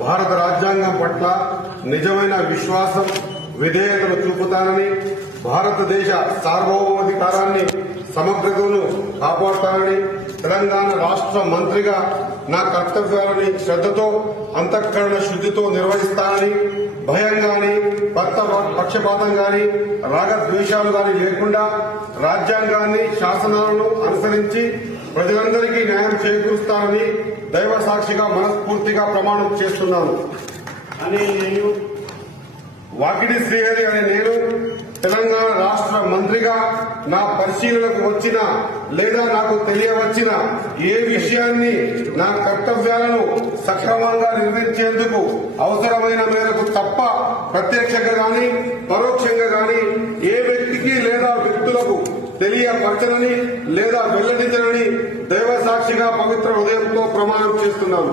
భారత రాజ్యాంగం పట్ల నిజమైన విశ్వాసం విధేయతను చూపుతానని, భారతదేశ సార్వభౌమాధికారాన్ని సమగ్రతను కాపాడుతానని, తెలంగాణ రాష్ట్ర మంత్రిగా నా కర్తవ్యాలని శ్రద్దతో అంతఃకరణ శుద్ధితో నిర్వహిస్తానని, భయం గాని పక్షపాతం గాని రాగద్వేషాలు గాని లేకుండా రాజ్యాంగాన్ని శాసనాలను అనుసరించి ప్రజలందరికీ న్యాయం చేకూరుస్తానని దైవ సాక్షిగా మనస్ఫూర్తిగా ప్రమాణం చేస్తున్నాను అని వాకిడి శ్రీహరి అనే నేను తెలంగాణ రాష్ట్ర మంత్రిగా నా పరిశీలనకు వచ్చిన లేదా నాకు తెలియవచ్చిన ఏ విషయాన్ని నా కర్తవ్యాలను సక్రమంగా నిర్వహించేందుకు అవసరమైన మేరకు తప్ప ప్రత్యక్షంగా గాని పరోక్షంగా గాని ఏ వ్యక్తికి లేదా వ్యక్తులకు తెలియపరచనని లేదా వెల్లడించనని దైవ సాక్షిగా పవిత్ర హృదయంతో ప్రమాణం చేస్తున్నాను.